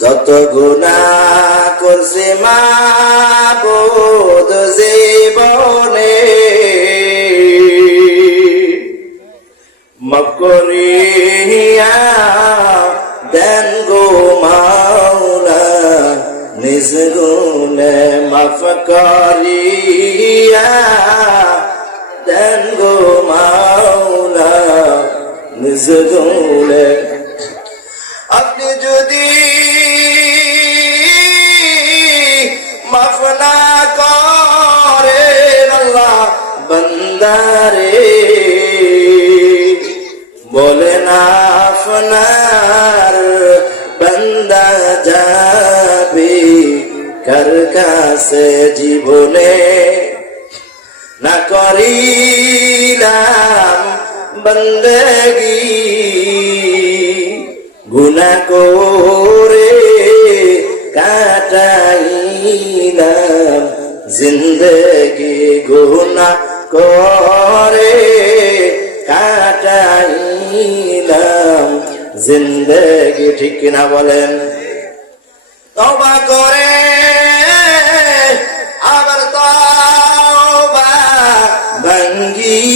যত গুণা করছে মা বোধ জীবনে মকরিয়া দেন গো মাওলা, নিজ গুণে মাফ করিয়া দেন গো মাওলা, নিজ গুণে বন্দারে বলেন আপনার যাবে কার কাছে জীবনে? না করিলাম বন্দগি। গুনা করে কাটাইলাম জিন্দগি। গুনা করে কাটাইলাম। জিন্দগি ঠিক কিনা বলেন? তবা করে আবার তবা ভাঙ্গিলাম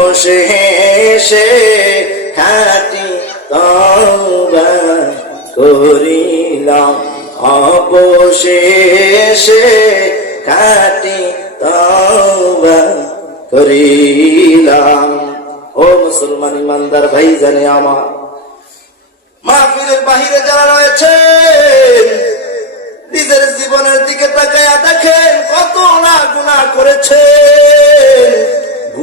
অবশেষে খাটি তবা করিলাম। অবশেষে খাটি তবা করিলাম। ও মুসলমান ইমানদার ভাই জানে আমার। মাহফিলের বাহিরে যারা রয়েছে নিজের জীবনের দিকে তাকায়া দেখেন কত না গুণা করেছে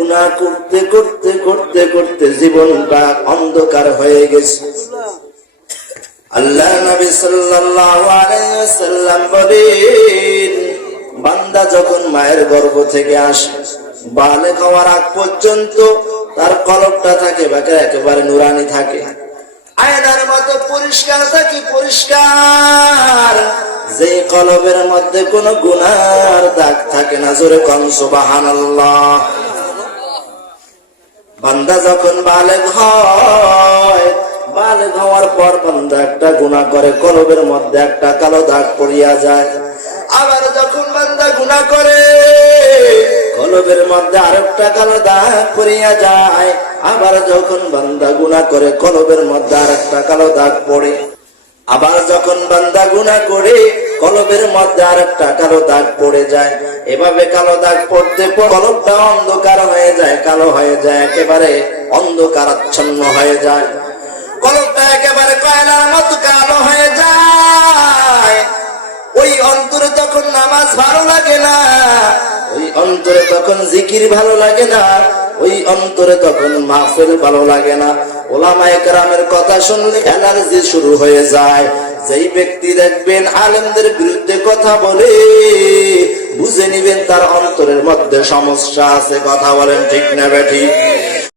গুণা করতে করতে করতে করতে জীবনটা অন্ধকার হয়ে গেছে। আল্লাহ নবী ওয়াসাল্লাম বলেন, বান্দা যখন মায়ের গর্ভ থেকে আসে বালে হওয়ার আগ পর্যন্ত তার কলবটা থাকে, বাকে একেবারে নুরানি থাকে। আয়নার মতো পরিষ্কার থাকে, পরিষ্কার। যে কলবের মধ্যে কোনো গুনার দাগ থাকে না, জোরে কম সুবহানাল্লাহ। বান্দা যখন বালেগ হয়, বালেগ হওয়ার পর বান্দা একটা গুণা করে, কলবের মধ্যে একটা কালো দাগ পড়িয়া যায়। আবার যখন বান্দা গুণা করে, কলবের মধ্যে আরেকটা কালো দাগ পড়িয়া যায়। আবার যখন বান্দা গুণা করে, কলবের মধ্যে আরেকটা কালো দাগ পড়ে। আবার যখন বান্দা গুণা করে কলবের মধ্যে আরেকটা কালো দাগ পড়ে যায়। এভাবে কালো দাগ পড়তে কলবটা অন্ধকার হয়ে যায়, কালো হয়ে যায়, একেবারে অন্ধকারাচ্ছন্ন হয়ে যায়। কলবটা একেবারে কয়লার মতো কালো হয়ে যায়। ওই অন্তরে তখন নামাজ ভালো লাগে না, ওই অন্তরে তখন জিকির ভালো লাগে না, ওই অন্তরে তখন মাহফিল ভালো লাগে না। ওলামায়ে কেরামের কথা শুনলে এনার্জি শুরু হয়ে যায়। যেই ব্যক্তি দেখবেন আলেমদের বিরুদ্ধে কথা বলে, বুঝে নিবেন তার অন্তরের মধ্যে সমস্যা আছে, কথা বলেন ঠিক না বেঠি